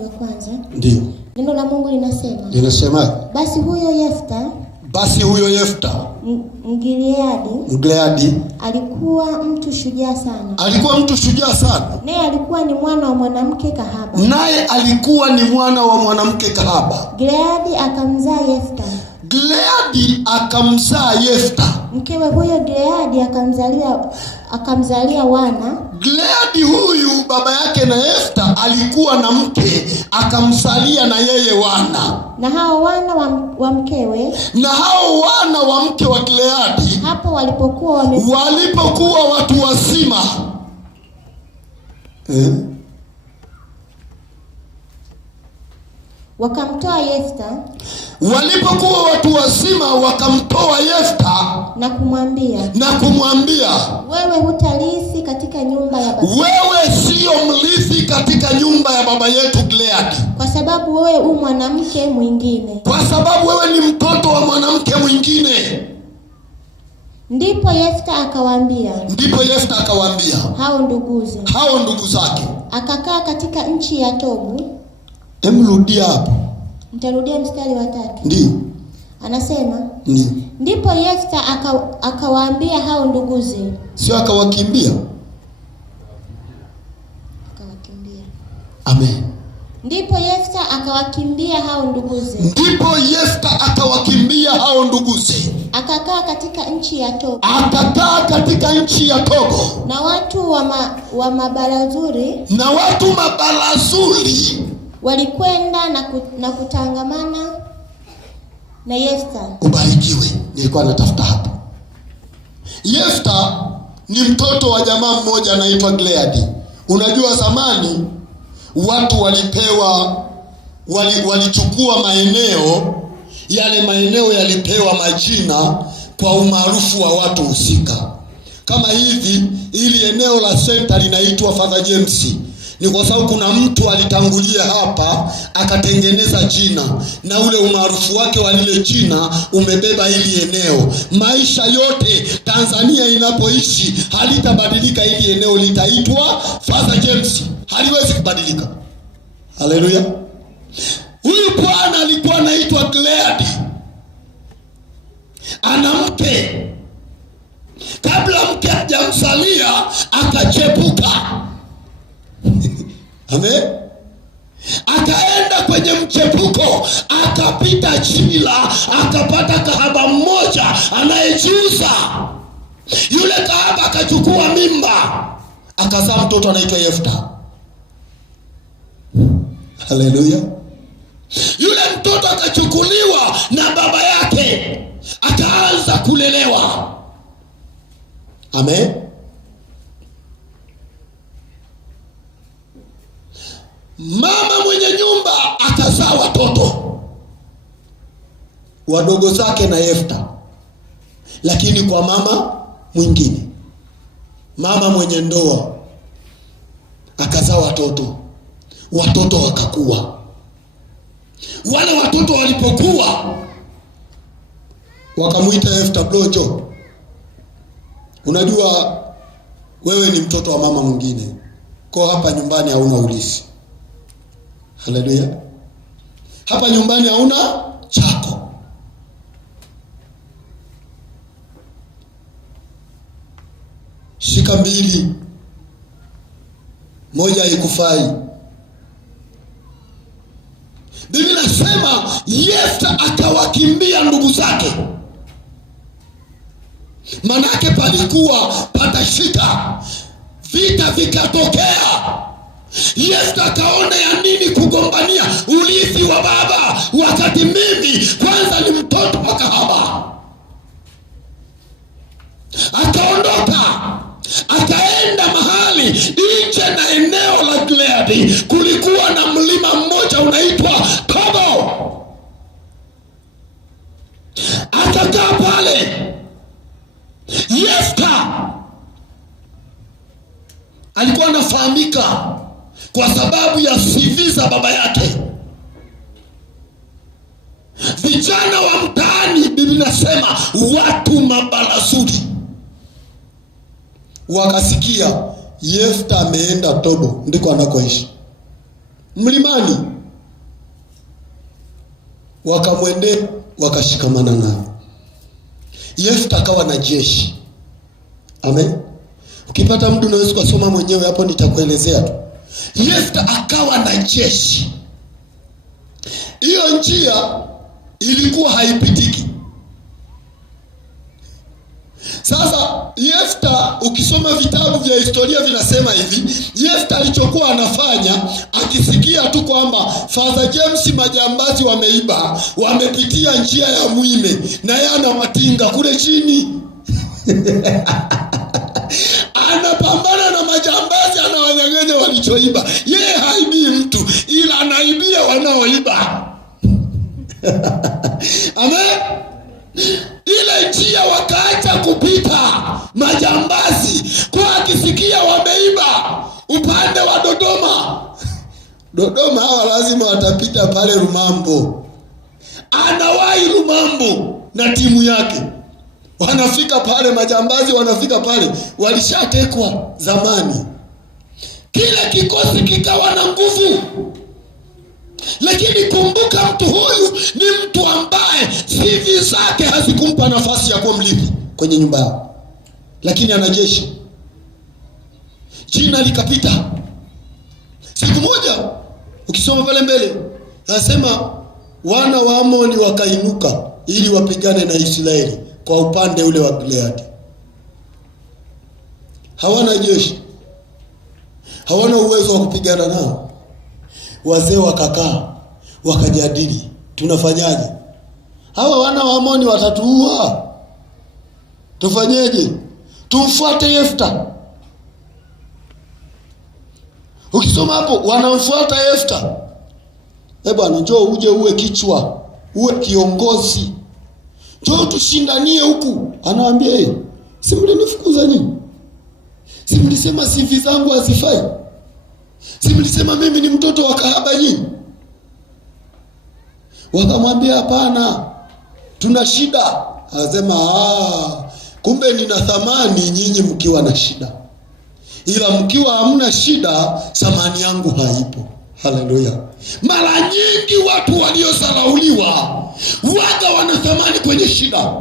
wa kwanza. Ndio. Neno la Mungu linasema. Linasema. Basi huyo Yefta Mgileadi alikuwa mtu shujaa sana. Naye alikuwa ni mwana wa mwanamke kahaba. Gileadi akamzaa Yefta. Mkewe huyo Gileadi akamzalia wana. Gileadi huyu baba yake na Yefta alikuwa na mke, akamzalia na yeye wana. Na hao wana wa mkewe, wa Gileadi hapo walipokuwa watu wazima, wakamtoa Yefta. Walipokuwa watu wazima wakamtoa Yefta na kumwambia, wewe hutarithi katika nyumba ya baba. Wewe sio mrithi katika nyumba ya baba yetu Gileadi, kwa sababu wewe u mwanamke mwingine. Kwa sababu wewe ni mtoto wa mwanamke mwingine. Ndipo Yefta akawaambia hao ndugu zake. Akakaa katika nchi ya Tobu. Emrudia hapo. Nitarudia mstari wa 3. Ndio. Anasema, ndio. Ndipo Yefta akawaambia hao nduguze. Sio akawakimbia. Amen. Ndipo Yefta akawakimbia hao nduguze. Akakaa katika nchi ya Togo. Na watu wa mabarazuri. Walikwenda na kutangamana na Yefta. Ubarikiwe. Nilikuwa natafuta hapa. Yefta ni mtoto wa jamaa mmoja anaitwa Gileadi. Unajua zamani watu walichukua maeneo, yale maeneo yalipewa majina kwa umaarufu wa watu husika. Kama hivi, ili eneo la center linaitwa Father James, ni kwa sababu kuna mtu alitangulia hapa akatengeneza jina, na ule umaarufu wake wa lile jina umebeba hili eneo. Maisha yote Tanzania inapoishi halitabadilika, hili eneo litaitwa Father James, haliwezi kubadilika. Haleluya. Huyu bwana alikuwa anaitwa Gileadi, ana mke. Kabla mke hajamzalia akachepuka. Amen. Akaenda kwenye mchepuko, akapita Chila, akapata kahaba mmoja anayejiuza. Yule kahaba akachukua mimba, akazaa mtoto anaitwa Yefta. Haleluya. Yule mtoto akachukuliwa na baba yake, akaanza kulelewa. Amen. Mama mwenye nyumba akazaa watoto wadogo zake na Yefta, lakini kwa mama mwingine. Mama mwenye ndoa akazaa watoto wakakua. Wale watoto walipokuwa wakamuita Yefta blojo. Unajua wewe ni mtoto wa mama mwingine, kwa hapa nyumbani hauna ulisi. Haleluya. Hapa nyumbani hauna chako. Shika mbili, moja haikufai. Biblia inasema Yefta akawakimbia ndugu zake. Manake palikuwa patashika, vita vikatokea. Yefta akaona ya nini kugombania urithi wa baba, wakati mimi kwanza ni mtoto wa kahaba. Akaondoka, akaenda mahali nje na eneo la Gileadi. Kulikuwa na mlima mmoja unaitwa Togo. Akakaa pale. Yefta alikuwa anafahamika kwa sababu ya CV za baba yake. Vijana wa mtaani, Biblia inasema watu mabarazuri wakasikia Yefta ameenda Tobo, ndiko anakoishi. mlimani, wakamwendea wakashikamana nao. Yefta akawa na jeshi. Amen. Ukipata muda unaweza kusoma mwenyewe hapo, nitakuelezea tu. Yefta akawa na jeshi. Hiyo njia ilikuwa haipitiki. Sasa Yefta, ukisoma vitabu vya historia vinasema hivi, Yefta alichokuwa anafanya, akisikia tu kwamba Father James majambazi wameiba, wamepitia njia ya Mwime na yeye anawatinga kule chini anapambana na majambazi, anawanyang'anya walichoiba. Yeye haibii mtu, ila anaibia wanaoiba. Amen. Ile njia wakaacha kupita majambazi, kwa akisikia wameiba upande wa Dodoma. Dodoma hawa lazima watapita pale Rumambo. Anawahi Rumambo na timu yake. Wanafika pale, majambazi wanafika pale, walishatekwa zamani. Kile kikosi kikawa na nguvu. Lakini kumbuka, mtu huyu ni mtu ambaye CV zake hazikumpa nafasi ya kuwa mlinzi kwenye nyumba yao. Lakini ana jeshi. Jina likapita. Siku moja ukisoma pale mbele, anasema wana wa Amoni wakainuka ili wapigane na Israeli kwa upande ule wa Gileadi. Hawana jeshi, hawana uwezo wa kupigana nao. Wazee wakakaa wakajadili, tunafanyaje? Hawa wana wa Amoni watatuua, tufanyeje? Tumfuate Yefta. Ukisoma hapo, wanamfuata Yefta. Bwana, njoo uje uwe kichwa, uwe kiongozi, njoo tushindanie huku. Anawaambia, si mlinifukuza nyinyi? Si mlisema CV zangu hazifai? Si mlisema mimi ni mtoto wa kahaba nyinyi? Wakamwambia, hapana, tuna shida. Anasema, kumbe nina thamani nyinyi mkiwa na shida, ila mkiwa hamna shida thamani yangu haipo. Haleluya. Mara nyingi watu waliosarauliwa waga wana thamani kwenye shida.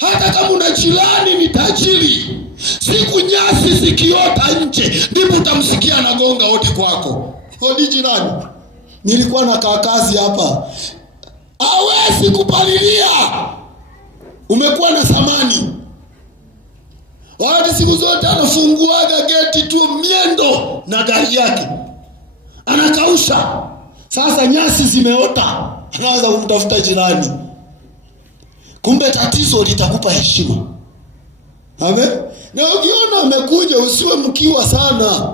Hata kama una jirani ni tajiri, siku nyasi zikiota nje ndipo utamsikia anagonga hodi kwako. Hodi jirani, nilikuwa na kazi hapa. Hawezi kupalilia, umekuwa na thamani. Wakati siku zote anafunguaga geti tu miendo na gari yake, anakausha. Sasa nyasi zimeota, anaanza kumtafuta jirani. Kumbe tatizo litakupa heshima. Amen. Na ukiona amekuja, usiwe mkiwa sana.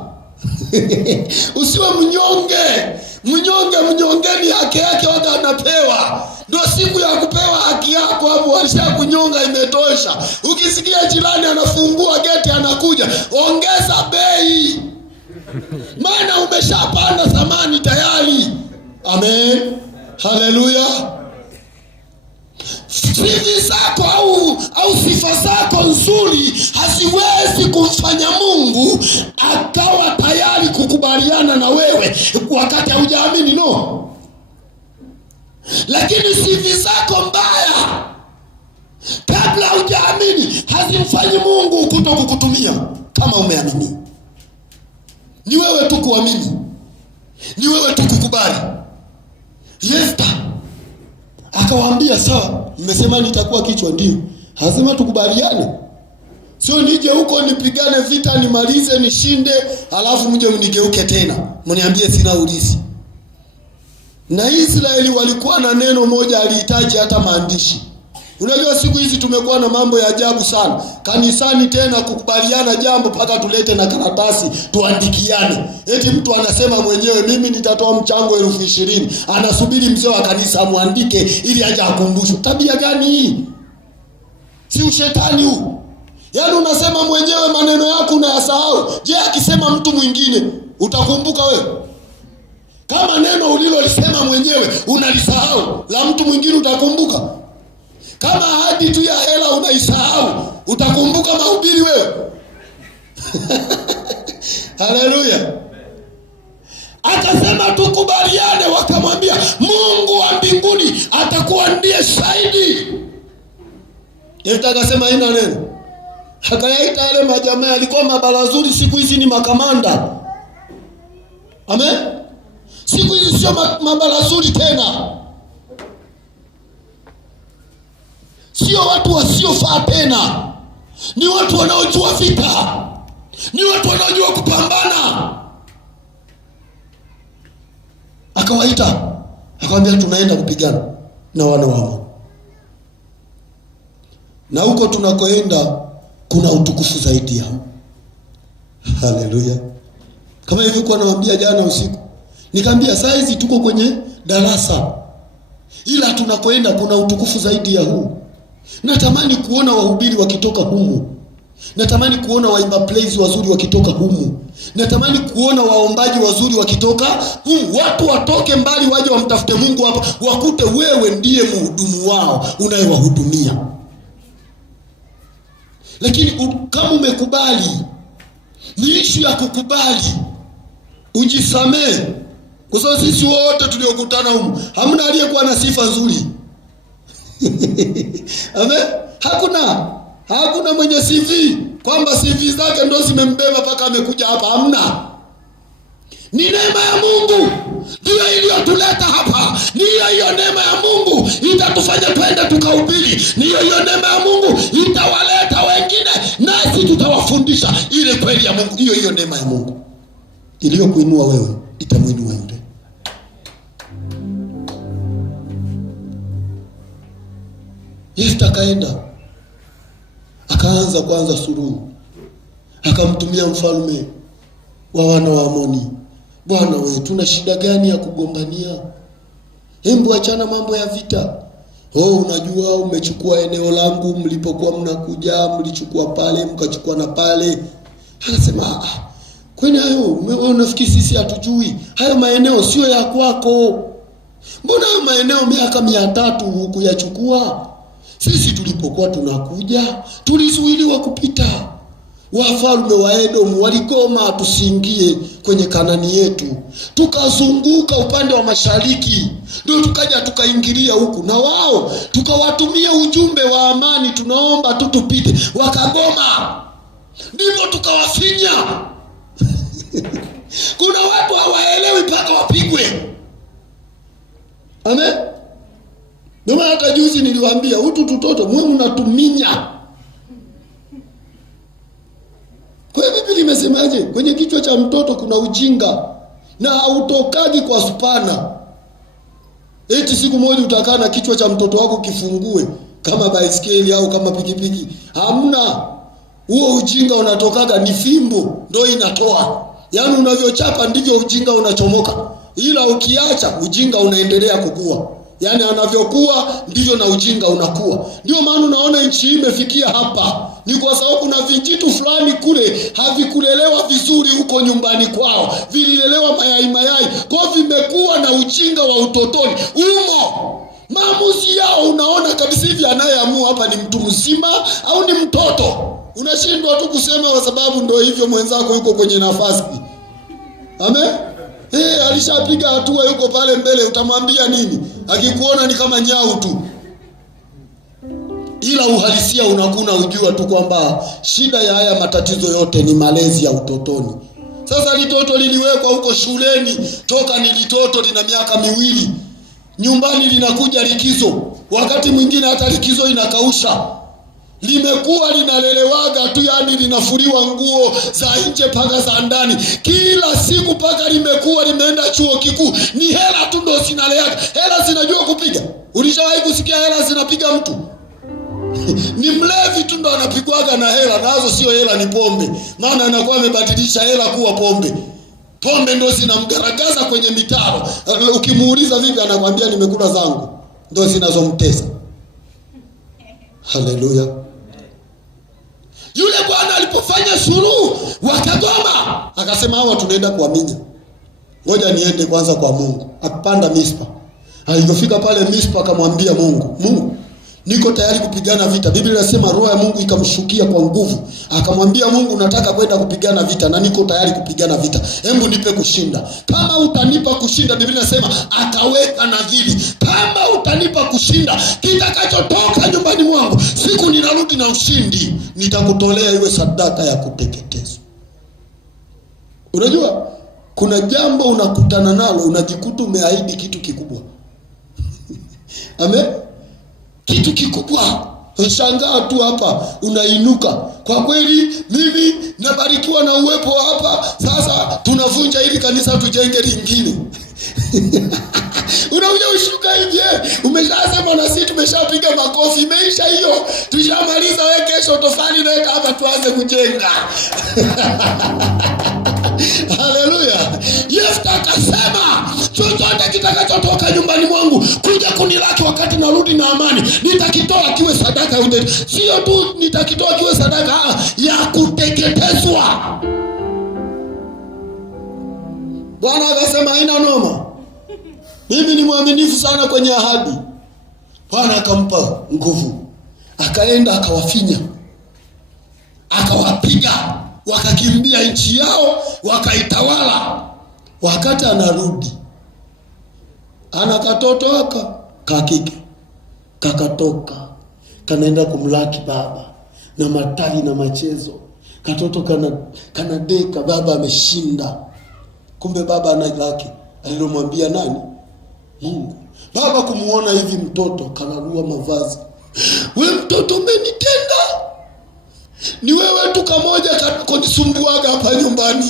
Usiwe mnyonge. Mnyongeni haki yake waga anapewa. Ndio siku ya kupewa haki yako hapo, walishakunyonga imetosha. Ukisikia jirani anafungua geti anakuja, ongeza bei. Maana umeshapanda thamani tayari. Amen. Haleluya. CV zako au sifa zako nzuri haziwezi kumfanya Mungu akawa tayari kukubaliana na wewe wakati haujaamini, no. Lakini CV zako mbaya kabla hujaamini hazimfanyi Mungu kutokukutumia kama umeamini. Ni wewe tu kuamini, ni wewe tu kukubali. Yefta akawaambia, sawa, mmesema nitakuwa kichwa, ndio. Lazima tukubaliane. Sio nije huko nipigane vita nimalize nishinde, alafu mje mnigeuke tena mniambie sina urithi. Na Israeli walikuwa na neno moja, alihitaji hata maandishi. Unajua siku hizi tumekuwa na mambo ya ajabu sana kanisani, tena kukubaliana jambo mpaka tulete na karatasi tuandikiane. Eti mtu anasema mwenyewe, mimi nitatoa mchango 20,000, anasubiri mzee wa kanisa amwandike ili aje akumbushwe. Tabia gani hii? Si ushetani huu? Yaani unasema mwenyewe maneno yako unayasahau. Je, akisema mtu mwingine utakumbuka wewe? Kama neno ulilolisema mwenyewe unalisahau, la mtu mwingine utakumbuka? Kama ahadi tu ya hela unaisahau, utakumbuka mahubiri wewe? Haleluya. Akasema tukubaliane, wakamwambia Mungu wa mbinguni atakuwa ndiye shahidi. Yefta akasema haina neno. Akayaita yale majamaa, alikuwa mabalazuri, siku hizi ni makamanda. Amen. Siku hizi sio mabalazuri tena. Sio watu wasiofaa tena. Ni watu wanaojua vita. Ni watu wanaojua kupambana. Akawaita, akamwambia tunaenda kupigana na wana wa Amoni. Na huko tunakoenda kuna utukufu zaidi yao. Haleluya. Kama hivi kwa nawaambia jana usiku, nikamwambia saa hizi tuko kwenye darasa, ila tunakoenda kuna utukufu zaidi ya huu. Natamani kuona wahubiri wakitoka humu. Natamani kuona waimba praise wazuri wakitoka humu. Natamani kuona waombaji wazuri wakitoka humu. Watu watoke mbali waje wamtafute Mungu hapa, wakute wewe ndiye mhudumu wao unayewahudumia. Lakini kama umekubali, ni issue ya kukubali. Ujisamee. Kwa sababu sisi wote tuliokutana humu, hamna aliyekuwa na sifa nzuri. Amen. Hakuna mwenye CV kwamba CV zake ndo zimembeba mpaka amekuja hapa, hamna. Ni neema ya Mungu ndiyo iliyotuleta hapa. Ni hiyo neema ya Mungu itatufanya twende tukahubiri. Ni hiyo neema ya Mungu itawaleta wengine, nasi tutawafundisha ile kweli ya Mungu. Hiyo neema ya Mungu iliyokuinua wewe itamuinua yule. Yefta kaenda, akaanza kwanza suluhu. Akamtumia mfalme wa wana wa Amoni, bwana wewe, tuna shida gani ya kugombania? Hebu achana mambo ya vita. Unajua umechukua eneo langu, mlipokuwa mnakuja mlichukua pale, mkachukua na pale. Akasema kwani hayo unafikiri sisi hatujui? Hayo maeneo sio ya kwako. Mbona hayo maeneo miaka 300 hukuyachukua? Sisi tulipokuwa tunakuja tulizuiliwa kupita. Wafalme wa Edomu waligoma tusiingie kwenye Kanani yetu. Tukazunguka upande wa mashariki, ndio tukaja tukaingilia huku, na wao tukawatumia ujumbe wa amani, tunaomba tu tupite. Wakagoma. Ndivyo tukawafinya. Kuna watu hawaelewi mpaka wapigwe. Amen. Ndio hata juzi niliwaambia hutu tutoto mwe mnatuminya. Kwa hivyo Biblia imesemaje? Kwenye kichwa cha mtoto kuna ujinga na hautokaji kwa spana. Eti siku moja utakaa na kichwa cha mtoto wako kifungue kama baiskeli au kama pikipiki. Hamna. Huo ujinga unatokaga ni fimbo ndio inatoa. Yaani unavyochapa ndivyo ujinga unachomoka. Ila ukiacha ujinga unaendelea kukua. Yaani anavyokuwa ndivyo na ujinga unakuwa. Ndio maana unaona nchi imefikia hapa. Ni kwa sababu kuna vijitu fulani kule havikulelewa vizuri huko nyumbani kwao. Vililelewa mayai. Kwa vimekuwa na ujinga wa utotoni. Maamuzi yao unaona kabisa hivi anayeamua hapa ni mtu mzima au ni mtoto. Unashindwa tu kusema kwa sababu ndio hivyo mwenzako yuko kwenye nafasi. Amen. Alishapiga hatua yuko pale mbele, utamwambia nini? Akikuona ni kama nyau tu. Ila uhalisia unakuna ujua tu kwamba shida ya haya matatizo yote ni malezi ya utotoni. Sasa litoto liliwekwa huko shuleni, toka ni litoto lina miaka 2. Nyumbani linakuja likizo. Wakati mwingine hata likizo inakausha. Limekuwa linalelewaga tu, yani linafuriwa nguo za nje paka za ndani. Kila siku paka limekuwa limeenda chuo kikuu. Ni hela tu ndo zinaleaga. Hela zinajua kupiga. Ulishawahi kusikia hela zinapiga mtu? Ni mlevi tu ndo anapigwaga na hela, nazo sio hela, ni pombe. Maana anakuwa amebadilisha hela kuwa pombe. Pombe ndo zinamgaragaza kwenye mitaro. Ukimuuliza vipi anakuambia nimekula zangu. Ndo zinazomtesa. Haleluya. Yule bwana alipofanya suluhu wakagoma, akasema hawa tunaenda kuaminya. Ngoja niende kwanza kwa Mungu. Akapanda Mispa. Alipofika pale Mispa akamwambia Mungu, niko tayari kupigana vita. Biblia inasema roho ya Mungu ikamshukia kwa nguvu, akamwambia Mungu, nataka kwenda kupigana vita na niko tayari kupigana vita. Hebu nipe kushinda. Kama utanipa kushinda, Biblia inasema akaweka nadhiri, kama utanipa kushinda, kitakachotoka nyumbani mwangu siku ninarudi na ushindi, nitakutolea iwe sadaka ya kuteketezwa. Unajua kuna jambo unakutana nalo, unajikuta umeahidi kitu kikubwa. Amen. Kitu kikubwa, ushangaa tu hapa unainuka. Kwa kweli mimi nabarikiwa na uwepo hapa. Sasa tunavunja hili kanisa tujenge lingine. Unakuja ushuka nje, umeshasema na sisi tumeshapiga makofi, imeisha hiyo. Tushamaliza, wewe kesho tofali leta hapa tuanze kujenga. Haleluya. Yefta akasema chochote kitakachotoka nyumbani mwangu kuja kunilaki wakati narudi na amani, nitakitoa kiwe sadaka. Sio tu nitakitoa kiwe sadaka ya kuteketezwa. Bwana akasema haina noma, mimi ni mwaminifu sana kwenye ahadi. Bwana akampa nguvu, akaenda akawafinya, akawapiga, wakakimbia nchi yao, wakaitawala. Wakati anarudi, ana katoto aka kakike kakatoka, kanaenda kumlaki baba na matari na machezo. Katoto kana deka, baba ameshinda. Kumbe baba analaki alilomwambia nani? Mungu. Baba kumuona hivi mtoto kanarua mavazi, we mtoto umenitenda, ni wewe tu kamoja kanisumbuaga hapa nyumbani,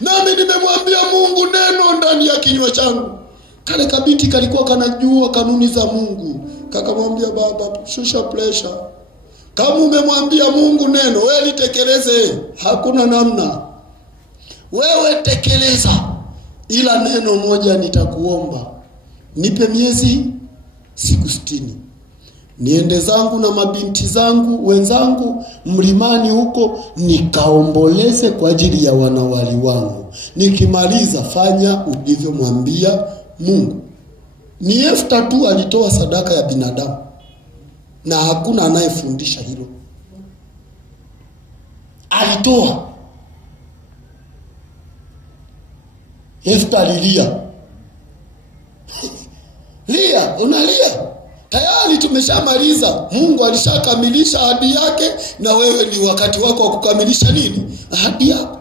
nami nimemwambia Mungu neno ndani ya kinywa changu. Kale kabiti kalikuwa kanajua kanuni za Mungu, kakamwambia baba, shusha pressure. Kama umemwambia Mungu neno, wewe litekeleze, hakuna namna. Wewe tekeleza, ila neno moja nitakuomba, nipe miezi siku 60. Niende zangu na mabinti zangu wenzangu mlimani huko, nikaomboleze kwa ajili ya wanawali wangu. Nikimaliza fanya ulivyomwambia Mungu. Ni Yefta tu alitoa sadaka ya binadamu, na hakuna anayefundisha hilo. Alitoa. Yefta alilia. Lia, unalia. Tayari tumeshamaliza. Mungu alishakamilisha ahadi yake, na wewe ni wakati wako wa kukamilisha nini? Ahadi yako.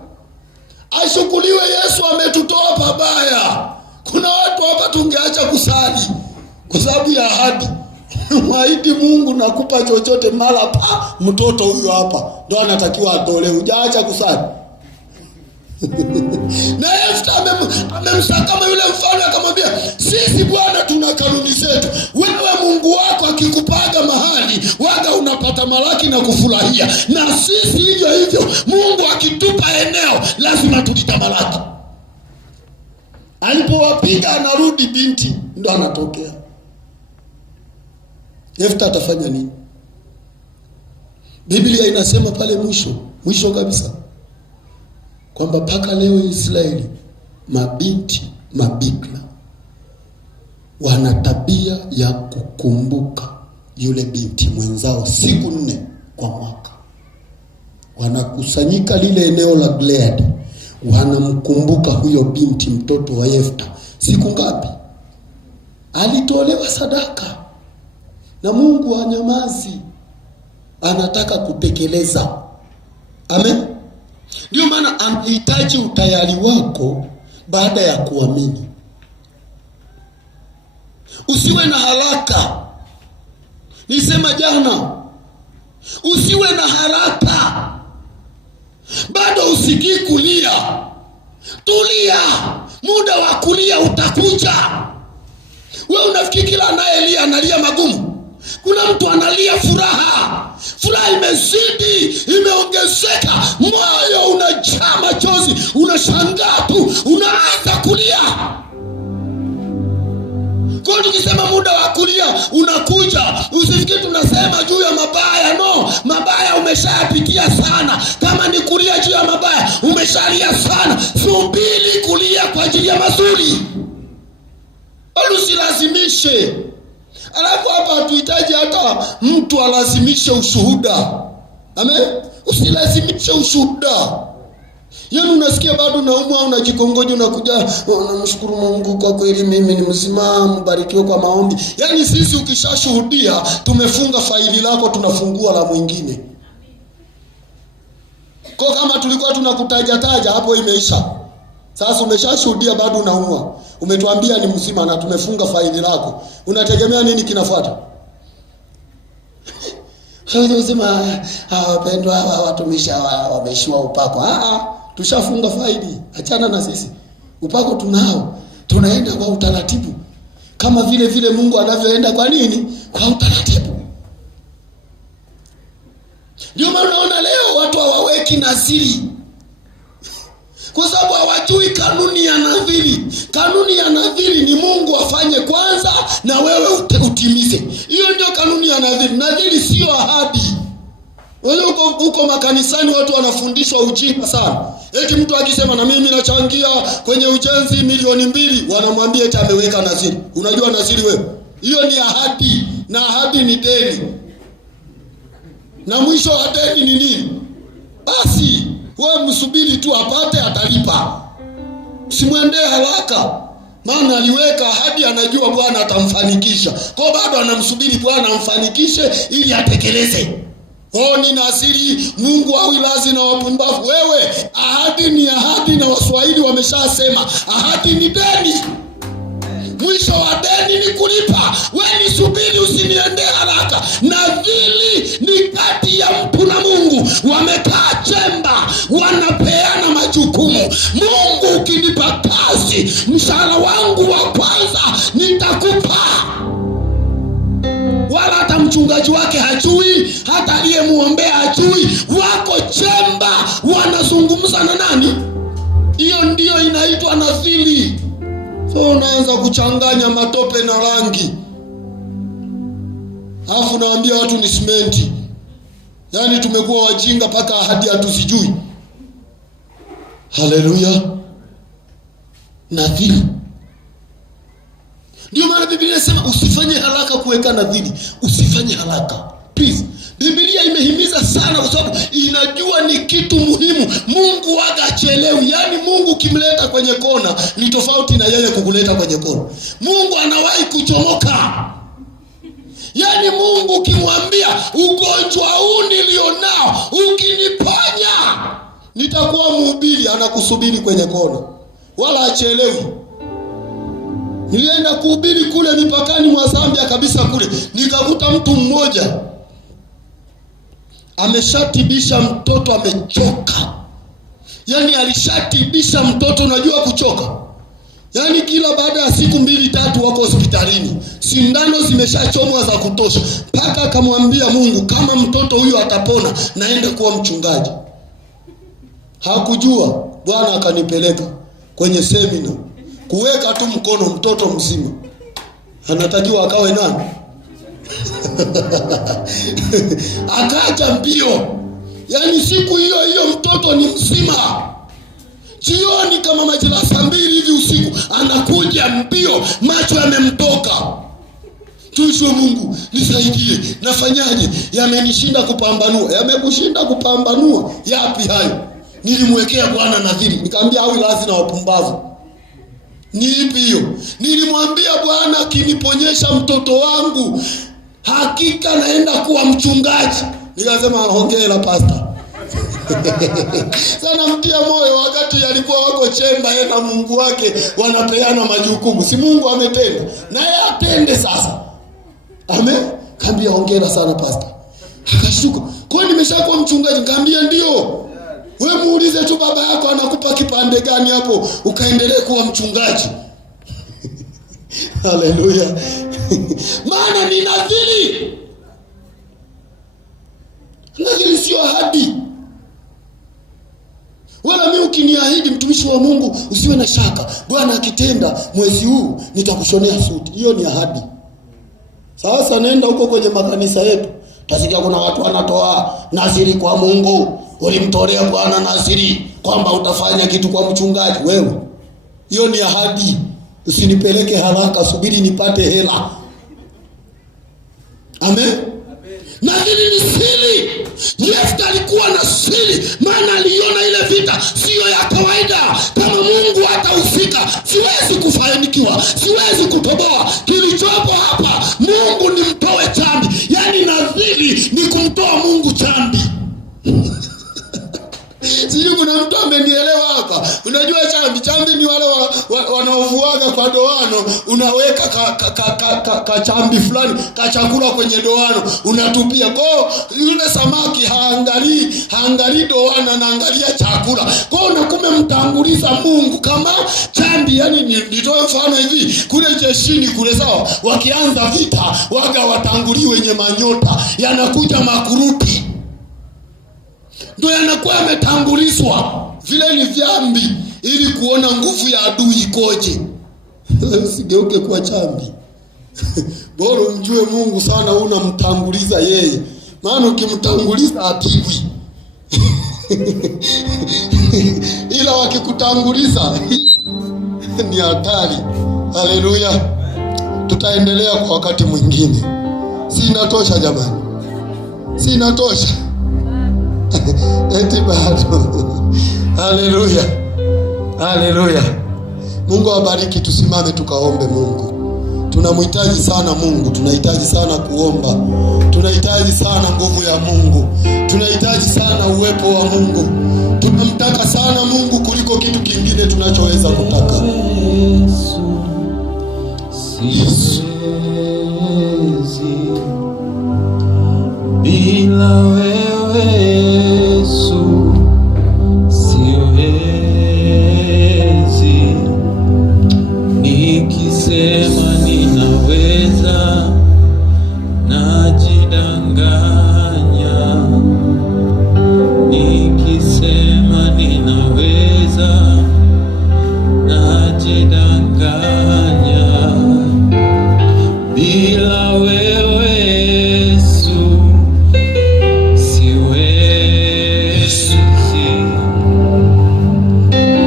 Ashukuriwe Yesu, ametutoa pabaya. Kuna watu hapa tungeacha kusali kwa sababu ya ahadi. Mwahidi Mungu nakupa chochote, mara pa mtoto huyo hapa ndo anatakiwa atolewe, hujaacha kusali. Na Yefta amemsakama yule mfalme, akamwambia sisi Bwana tuna kanuni zetu. Wewe Mungu wako akikupaga mahali waga unapata malaki na kufurahia, na sisi hivyo hivyo. Mungu akitupa eneo lazima tulitamalaki. Alipowapiga anarudi, binti ndo anatokea. Yefta atafanya nini? Biblia inasema pale mwisho kabisa kwamba mpaka leo Israeli mabinti mabikra wana tabia ya kukumbuka yule binti mwenzao siku 4 kwa mwaka. Wanakusanyika lile eneo la Gilead, wanamkumbuka huyo binti, mtoto wa Yefta. Siku ngapi? Alitolewa sadaka, na Mungu hanyamazi, anataka kutekeleza. Amen. Ndio maana anahitaji utayari wako baada ya kuamini. Usiwe na haraka. Nisema jana, usiwe na haraka. Bado usikii kulia. Tulia. Muda wa kulia utakuja. Wewe unafikiri kila anayelia analia magumu? Kuna mtu analia furaha. Furaha imezidi, imeongezeka, moyo unajaa machozi, unashangaa tu, unaanza kulia. Kwa tukisema muda wa kulia unakuja, usifikiri tunasema juu ya mabaya. No, mabaya umeshayapitia sana. Kama ni kulia juu ya mabaya, umeshalia sana. Subiri kulia kwa ajili ya mazuri. Usilazimishe. Alafu hapa hatuhitaji hata mtu alazimishe ushuhuda. Amen. Usilazimishe ushuhuda. Yaani unasikia bado naumwa, unajikongoja, unakuja unamshukuru Mungu kwa kweli mimi ni mzima, mbarikiwe kwa maombi. Yaani sisi ukishashuhudia tumefunga faili lako, tunafungua la mwingine. Kwa kama tulikuwa tunakutaja hapo imeisha. Sasa umeshashuhudia bado unaumwa. Umetuambia ni mzima na tumefunga faili lako. Unategemea nini kinafuata? Unasema wapendwa watumishi wameshiwa upako. Tushafunga faili. Achana na sisi. Upako tunao. Tunaenda kwa utaratibu. Kama vile Mungu anavyoenda kwa nini? Kwa utaratibu. Ndio maana unaona leo watu hawaweki nadhiri. Kwa sababu hawajui kanuni ya nadhiri. Kanuni ya nadhiri ni Mungu afanye kwanza na wewe utimize. Hiyo ndio kanuni ya nadhiri. Nadhiri sio ahadi. Wale huko makanisani watu wanafundishwa ujinga sana. Eti mtu akisema na mimi nachangia kwenye ujenzi 2,000,000, wanamwambia eti ameweka nadhiri. Unajua nadhiri wewe? Hiyo ni ahadi, na ahadi ni deni. Na mwisho wa deni ni nini? Basi wewe msubiri tu apate, atalipa. Usimwendee haraka. Maana aliweka ahadi, anajua Bwana atamfanikisha. Kwa bado anamsubiri Bwana amfanikishe ili atekeleze. Ni nadhiri. Mungu hawilazi na wapumbavu. Wewe ahadi ni ahadi, na Waswahili wameshasema ahadi ni deni. Mwisho wa deni ni kulipa. Wewe nisubiri, usiniendee haraka. Nadhiri ni kati ya mtu na Mungu. Wamekaa chemba, wanapeana majukumu. Mungu, ukinipa kazi, mshahara wangu wa kwanza nitakupa. Wala hata mchungaji wake hajui, hata aliyemuombea hajui. Wako chemba, wanazungumza na nani? Hiyo ndio inaitwa nadhiri. So unaanza kuchanganya matope na rangi. Alafu naambia watu ni simenti. Yaani tumekuwa wajinga paka ahadi hatuzijui. Haleluya. Nadhiri. Ndio maana Biblia inasema usifanye haraka kuweka nadhiri. Usifanye haraka. Please. Biblia imehimiza sana kwa sababu inajua ni kitu muhimu. Mungu waga achelewi. Yaani Mungu kimleta kwenye kona ni tofauti na yeye kukuleta kwenye kona. Mungu anawahi kuchomoka. Yaani Mungu kimwambia ugonjwa huu nilionao ukiniponya nitakuwa mhubiri, anakusubiri kwenye kona. Wala achelewi. Nilienda kuhubiri kule mipakani mwa Zambia kabisa kule. Nikakuta mtu mmoja ameshatibisha mtoto, amechoka. Yaani alishatibisha mtoto, unajua kuchoka. Yaani kila baada ya siku 2-3 wako hospitalini. Sindano zimeshachomwa za kutosha. Paka akamwambia Mungu, kama mtoto huyu atapona naenda kuwa mchungaji. Hakujua, Bwana akanipeleka kwenye semina. Kuweka tu mkono mtoto mzima. Anatakiwa akawe nani? Akaja mbio. Yaani siku hiyo mtoto ni mzima. Jioni kama majira 2 hivi usiku anakuja mbio, macho yamemtoka. Tuisho Mungu, nisaidie. Nafanyaje? Yamenishinda kupambanua. Yamekushinda kupambanua? Yapi hayo? Nilimwekea Bwana nadhiri. Nikamwambia hawilazi na wapumbavu. Ni ipi hiyo? Nilimwambia Bwana akiniponyesha mtoto wangu hakika naenda kuwa mchungaji. Nikasema hongera pastor. Sana mtia moyo wakati alikuwa wako chemba yeye na Mungu wake wanapeana majukumu. Si Mungu ametenda, na yeye atende sasa. Amen. Kaambia hongera sana pastor. Akashtuka. Kwa nimeshakuwa mchungaji? Kaambia ndio. Wewe muulize tu baba yako anakupa kipande gani hapo ukaendelee kuwa mchungaji. Haleluya. Maana ni nadhiri. Nadhiri sio ahadi. Wala mimi ukiniahidi mtumishi wa Mungu usiwe na shaka, Bwana akitenda mwezi huu nitakushonea suti. Hiyo ni ahadi. Sasa nenda huko kwenye makanisa yetu, utasikia kuna watu wanatoa nadhiri kwa Mungu. Ulimtolea Bwana nadhiri kwamba utafanya kitu kwa mchungaji. Wewe, hiyo ni ahadi. Usinipeleke haraka, subiri nipate hela. Amen. Nadhiri ni siri. Yefta alikuwa na siri, maana aliona ile vita siyo ya kawaida. Kama Mungu hatahusika, siwezi kufanikiwa, siwezi kutoboa. Kilichopo hapa, Mungu ni mtoe chambi. Yaani nadhiri ni kumtoa Mungu chambi. Sijui kuna mtu amenielewa hapa. Unajua chambi ni wale wanaovuaga kwa doano, unaweka ka chambi fulani, ka chakula kwenye doano, unatupia. Kwa yule samaki haangalii doano, anaangalia chakula. Kwa unakume mtanguliza Mungu kama chambi. Yani nitoe mfano hivi, kule jeshini kule, sawa, wakianza vita waga watangulii wenye manyota, yanakuja makuruti, ndio yanakuwa yametangulizwa. Vile ni vyambi ili kuona nguvu ya adui ikoje. Usigeuke kuwa chambi. Bora umjue Mungu sana, unamtanguliza yeye. Maana ukimtanguliza apigwi. Ila wakikutanguliza ni hatari. Haleluya. Tutaendelea kwa wakati mwingine. Si inatosha jamani? Si inatosha? Eti bado. Haleluya. Haleluya. Mungu awabariki. Tusimame tukaombe Mungu. Tunamhitaji sana Mungu, tunahitaji sana kuomba, tunahitaji sana nguvu ya Mungu, tunahitaji sana uwepo wa Mungu. Tunamtaka sana Mungu kuliko kitu kingine tunachoweza kutaka. Yesu. Bila wewe Yesu siwezi, nikisema ninaweza najidanganya, nikisema ninaweza najidanganya. Bila wewe Yesu siwezi,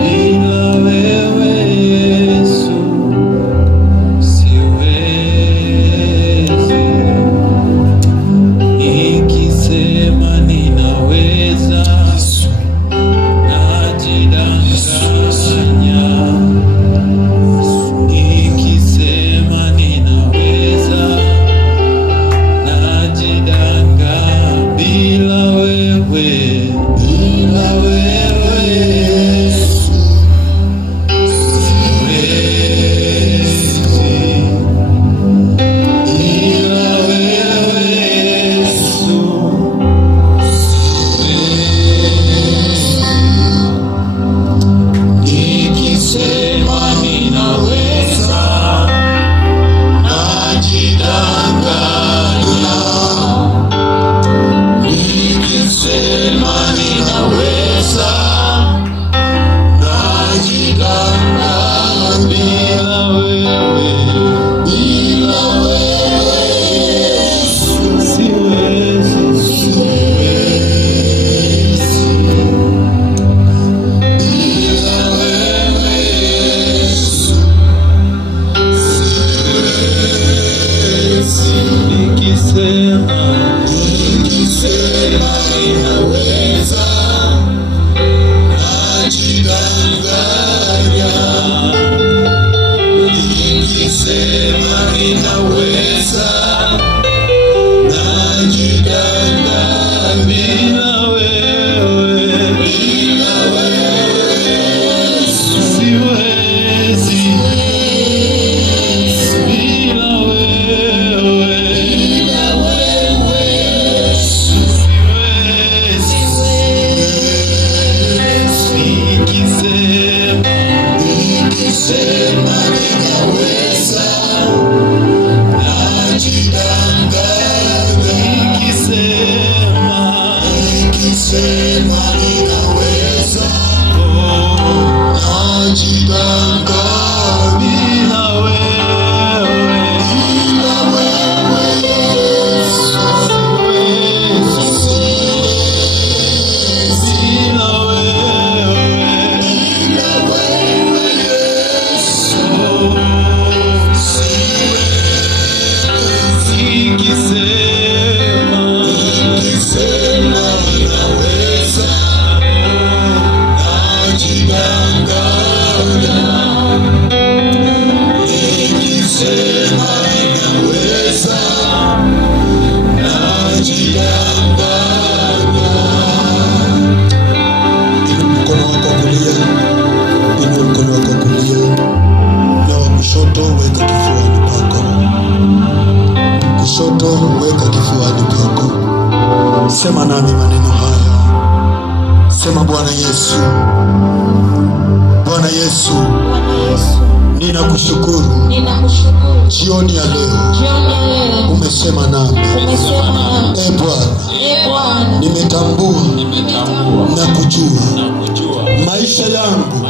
bila wewe Yesu siwezi, nikisema ninaweza najidanganya, nikisema ninaweza najidanganya. Bila wewe, bila wewe Yesu siwezi, bila wewe Yesu siwezi, nikisema ninaweza najidanganya, nikisema ninaweza najidanganya. Bila wewe, bila wewe Yesu siwezi, siwezi, bila wewe Yesu siwezi, nikisema ninaweza najidanganya, nikisema ninaweza najidanganya. Bila wewe, bila wewe Yesu siwezi, bila wewe, bila wewe Yesu siwezi, nikisema ninaweza najidanganya. Sema nami maneno haya. Sema, Bwana Yesu, Bwana Yesu, ninakushukuru jioni ya leo, umesema nami. Bwana, nimetambua na kujua maisha yangu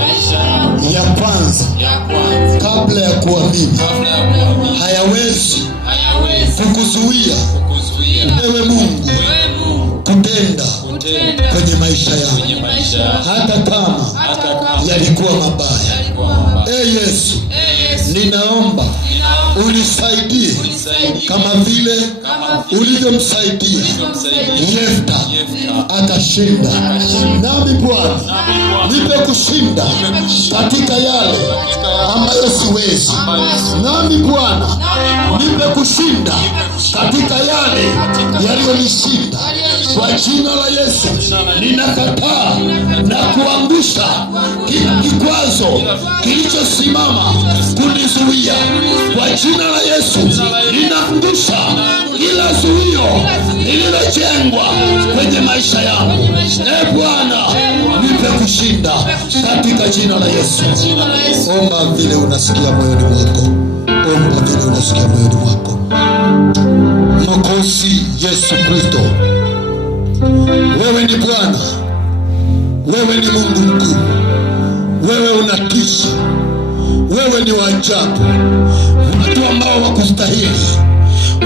ya kwanza kabla ya kuamini hayawezi kukuzuia ewe Mungu kutenda kwenye maisha yangu, hata kama yalikuwa mabaya. Yesu, ninaomba unisaidie kama vile ulivyomsaidia Yefta akashinda. Nami Bwana, nipe kushinda katika yale ambayo siwezi. Nami Bwana, nipe kushinda katika yale yaliyonishinda. Kwa jina la Yesu, ninakataa na kuangusha kila kikwazo kilichosimama kunizuia. Kwa jina la Yesu, ninaangusha kila zuio lililojengwa kwenye maisha yangu. Bwana, nipe kushinda katika jina la Yesu. Omba vile unasikia moyoni mwako. Omba vile unasikia moyoni mwako. Mwokozi Yesu Kristo, wewe ni Bwana, wewe ni Mungu mkuu, wewe unatisha, wewe ni wa ajabu. Watu ambao wakustahili,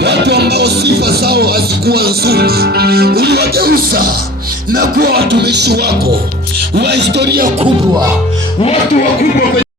watu ambao sifa zao hazikuwa nzuri, uliwageuza na kuwa watumishi wako wa historia kubwa, watu wakubwa.